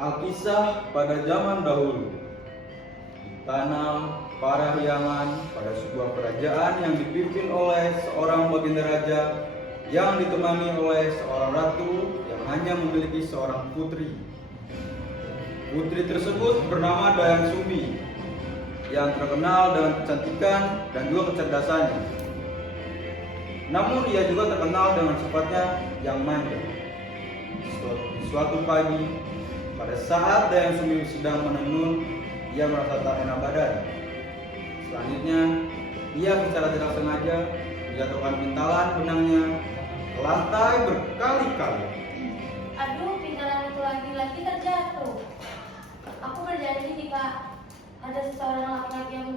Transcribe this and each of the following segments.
Alkisah pada zaman dahulu. Tanam parahyangan pada sebuah kerajaan yang dipimpin oleh seorang baginda raja yang ditemani oleh seorang ratu yang hanya memiliki seorang putri. Putri tersebut bernama Dayang Sumbi yang terkenal dengan kecantikan dan juga kecerdasannya. Namun ia juga terkenal dengan sifatnya yang manja. Suatu pagi, pada saat Dayang Sumbi sedang menenun, ia merasa tak enak badan. Selanjutnya, ia secara tidak sengaja menjatuhkan pintalan benangnya ke lantai berkali-kali. Aduh, pintalan itu lagi-lagi terjatuh. Aku berjanji jika ada seseorang laki-laki yang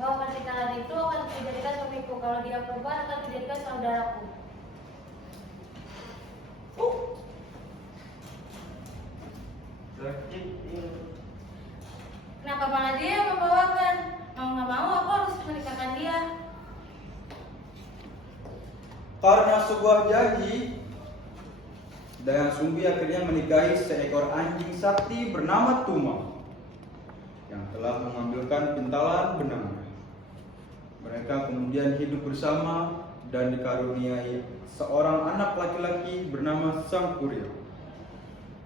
bawakan pintalan itu akan dijadikan suamiku. Kalau dia perempuan akan dijadikan saudaraku. Kenapa malah dia yang membawakan? Mau nggak mau aku harus menikahkan dia. Karena sebuah janji, Dayang Sumbi akhirnya menikahi seekor anjing sakti bernama Tumang yang telah mengambilkan pintalan benangnya. Mereka kemudian hidup bersama dan dikaruniai seorang anak laki-laki bernama Sang Kuryang.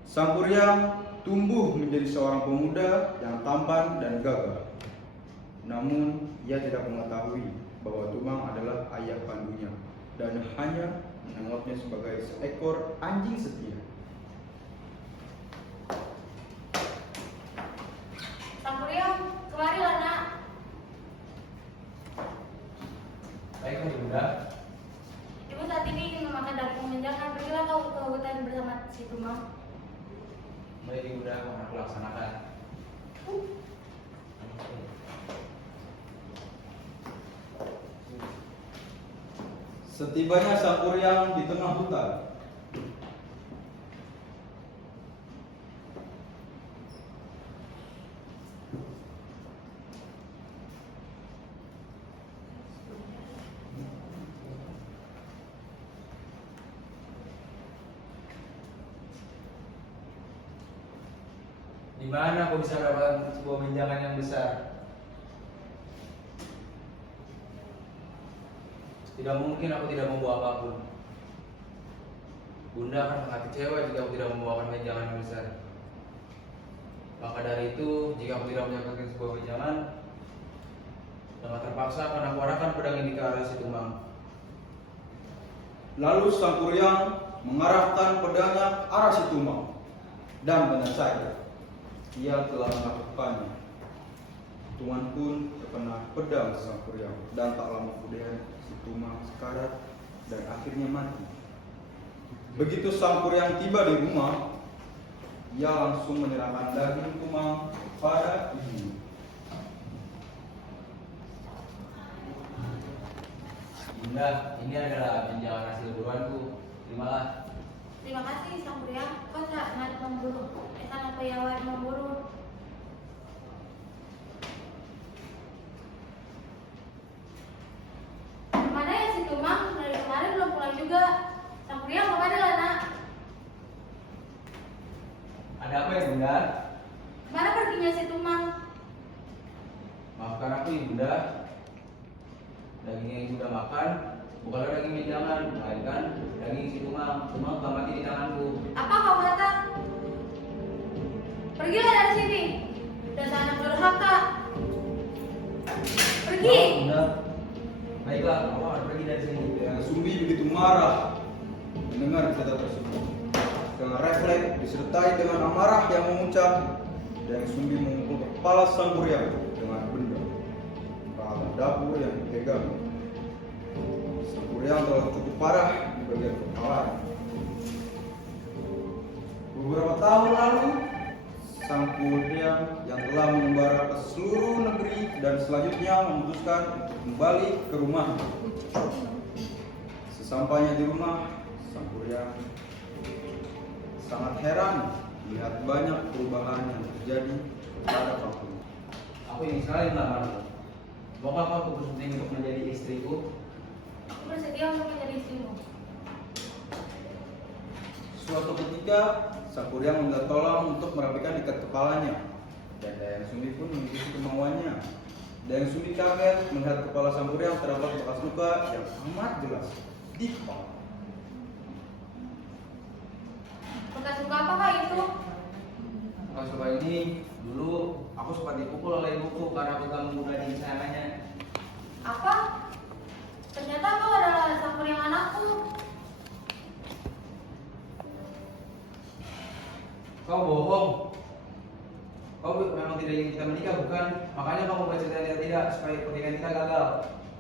Sang Kuryang tumbuh menjadi seorang pemuda yang tampan dan gagah. Namun ia tidak mengetahui bahwa Tumang adalah ayah kandungnya dan hanya menganggapnya sebagai seekor anjing setia. Sang Kuryang, kemarilah nak. Baiklah Bunda. Ibu saat ini ingin memakan daging menjangan. Pergilah kau ke hutan bersama si Tumang. Baik Bunda, akan aku laksanakan. Setibanya Sang Kuryang di tengah hutan, Di mana aku bisa mendapatkan sebuah menjangan yang besar? Tidak mungkin aku tidak membawa apapun. Bunda akan sangat kecewa jika aku tidak membawakan menjangan yang besar. Maka dari itu, jika aku tidak mendapatkan sebuah menjangan, dengan terpaksa akan aku arahkan pedang ini ke arah si Tumang. lalu Sang Kuryang mengarahkan pedangnya ke arah si Tumang, dan benar saja ia telah melakukannya. Tumang pun terkena pedang Sang Kuryang, dan tak lama kemudian si Tumang sekarat dan akhirnya mati. Begitu Sang Kuryang tiba di rumah, ia langsung menyerahkan daging Tumang pada ibunya. Bunda, ini adalah menjangan hasil buruanku. Terimalah. Terima kasih Sang Kuryang. Kau sangat memburu. Sangat piawai memburu. Mana ya si Tumang? Dari kemarin belum pulang juga. Sang Kuryang kemana nak? Ada apa ya Bunda? Mana perginya si Tumang? Maafkan aku Bunda. Daging yang sudah makan bukanlah daging menjangan, melainkan daging si Tumang. Tumang telah mati di tanganku. Apa kau kata? Pergilah dari sini. Dasar anak durhaka. Pergi. Bunda. Baiklah, aku akan pergi dari sini. Dayang Sumbi begitu marah mendengar kata tersebut. Dengan refleks disertai dengan amarah yang memuncak, Dayang Sumbi memukul kepala Sang Kuryang dengan benda peralatan dapur yang dipegang. Sang Kuryang telah cukup parah di bagian kepala. Beberapa tahun lalu, Sang Kuryang yang telah mengembara ke seluruh negeri dan selanjutnya memutuskan untuk kembali ke rumahnya. Sesampainya di rumah, Sang Kuryang sangat heran melihat banyak perubahan yang terjadi pada kampung. Aku ingin sekali melamarmu. Maukah kau bersedia untuk menjadi istriku? Aku bersedia untuk menjadi istrimu. Suatu ketika, sang kuryang meminta tolong untuk merapikan ikat kepalanya. Dan Dayang Sumbi pun mengikuti kemauannya. Dayang Sumbi kaget melihat kepala sang kuryang terdapat bekas luka yang amat jelas di kepala. Bekas luka apakah itu? Bekas luka ini dulu aku sempat dipukul oleh ibuku karena aku telah membuka diri sayangnya. Apa? Ternyata kau adalah sang kuryang anakku. Kau bohong. Kau memang tidak ingin kita menikah, bukan? Makanya kamu bercerita tidak supaya pernikahan kita gagal.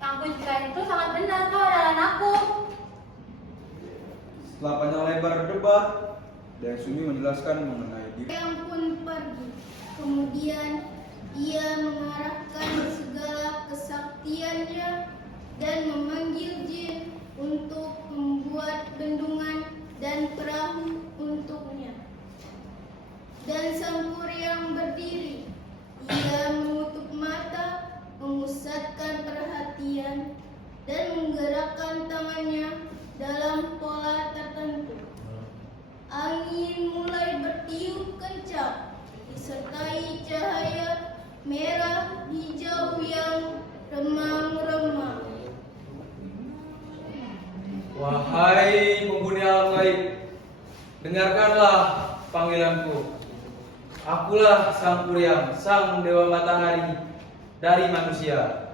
Yang aku ceritakan itu sangat benar, kau adalah anakku. Setelah panjang lebar debat, Dayang Sumbi menjelaskan mengenai diri. Yang pun pergi. Kemudian ia mengarahkan segala kesaktiannya dan memanggil jin untuk membuat bendungan dan perahu untuknya. Dan sang kuryang berdiri. Ia menutup mata, memusatkan perhatian, dan menggerakkan tangannya dalam pola tertentu. Angin mulai bertiup kencang, disertai cahaya merah hijau yang remang-remang. Wahai penghuni alam gaib, dengarkanlah panggilanku. Akulah sang kuryang, sang dewa matahari dari manusia.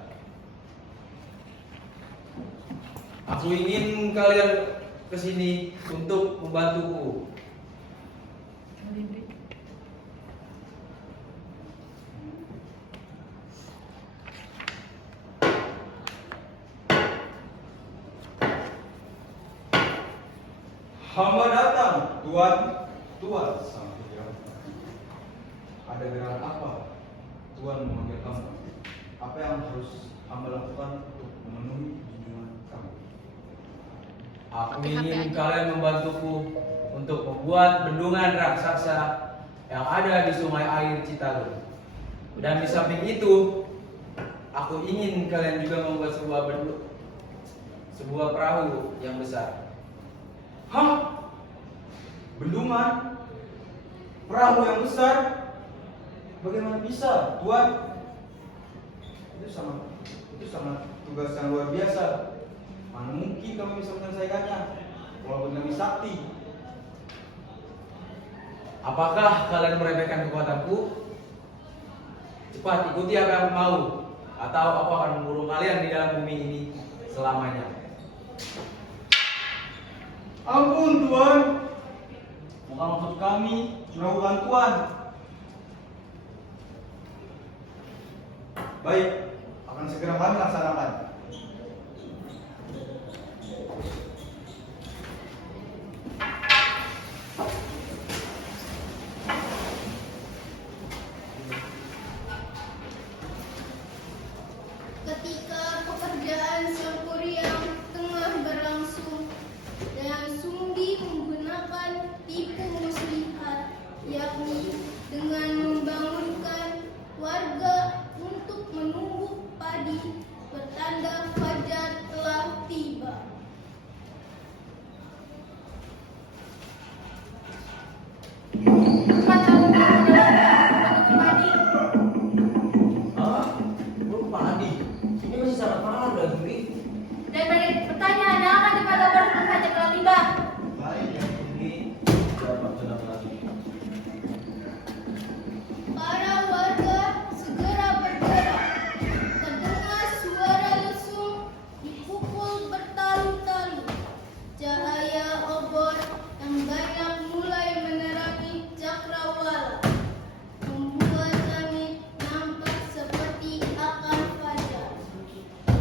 Aku ingin kalian kesini untuk membantuku. Hamba datang, Tuan. Tuan sang kuryang. Ada gerangan apa Tuan memanggil kamu? Apa yang harus hamba lakukan untuk memenuhi junjungan kamu? Aku ingin kalian membantuku untuk membuat bendungan raksasa yang ada di sungai air Citarum. Dan di samping itu, aku ingin kalian juga membuat sebuah perahu yang besar. Hah? Bendungan? Perahu yang besar? Bagaimana bisa, Tuan? Itu sangat tugas yang luar biasa. Mana mungkin kami bisa menyelesaikannya, walaupun kami sakti. Apakah kalian meremehkan kekuatanku? Cepat ikuti apa yang aku mau, atau aku akan mengurung kalian di dalam bumi ini selamanya. Ampun, Tuan. Bukan maksud kami melakukan Tuan. Baik, akan segera kami laksanakan. Ketika pekerjaan sang kuryang tengah berlangsung, Dayang Sumbi menggunakan tipu muslihat, yakni dengan membangunkan warga untuk menumbuk padi bertanda fajar telah tiba. Cepat kamu menutup padi. Hah? Belum padi? Ini masih sangat malam dan Juli. Daripada bertanya, jangan cepat kabar sebelum fajar telah tiba. Baik dan Juli. Dapat tenang lagi. Para warga segera bergerak. Terdengar suara lesung dipukul bertalu-talu. Cahaya obor yang banyak mulai menerangi cakrawala, membuat langit nampak seperti akan fajar.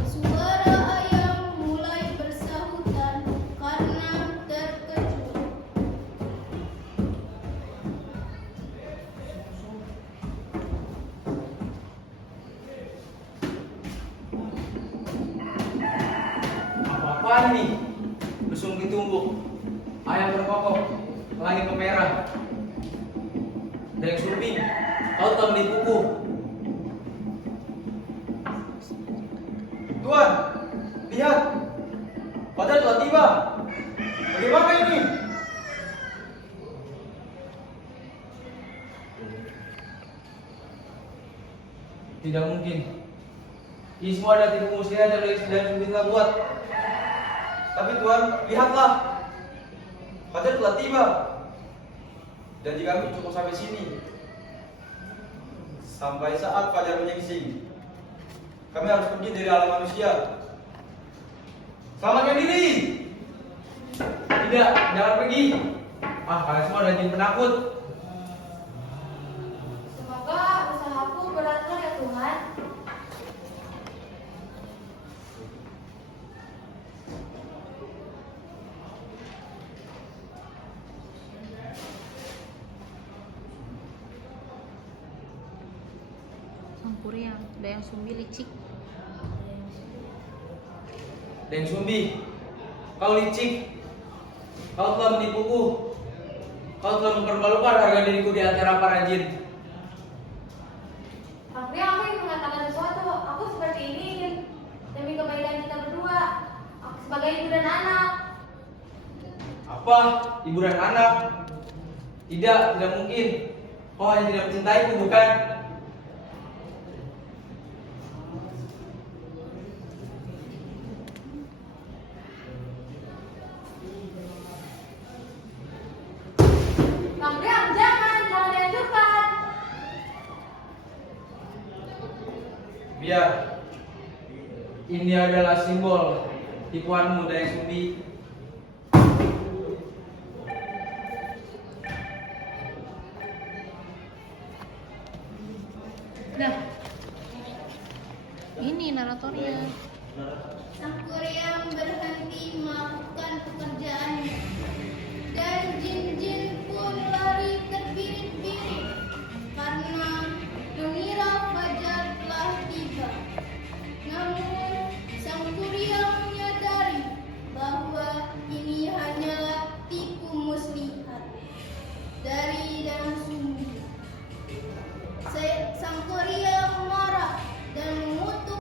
Suara ayam mulai bersahutan karena terkejut. Apa-apaan nih? Lesung ditumbuk, ayam berkokok, langit memerah. Dayang Sumbi, kau telah menipuku. Tuan, lihat. Fajar telah tiba. Bagaimana ini? Tidak mungkin. Ini semua ada tipu muslihat yang Dayang Sumbi telah buat. Tapi Tuhan, lihatlah. Fajar telah tiba. Janji kami cukup sampai sini. Sampai saat Fajar menyingsing, kami harus pergi dari alam manusia. Selamatkan diri. Tidak, jangan pergi. Kalian semua adalah jin penakut. Semoga usahaku berhasil ya Tuhan. Sampuriang, Dayang Sumbi licik. Dayang Sumbi, kau licik. Kau telah menipuku. Kau telah mempermalukan harga diriku di antara para jin. Tapi aku ingin mengatakan sesuatu. Aku seperti ini ingin demi kebaikan kita berdua. Aku sebagai ibu dan anak. Apa? Ibu dan anak? Tidak mungkin. Kau hanya tidak mencintaiku, bukan? Kambriang, jangan dianjurkan. Biar. Ini adalah simbol tipuanmu, Dayang Sumbi. Dah. Ini naratornya. Sampuriang berhenti melakukan pekerjaannya, dan jin-jin pun lari terbirit-birit.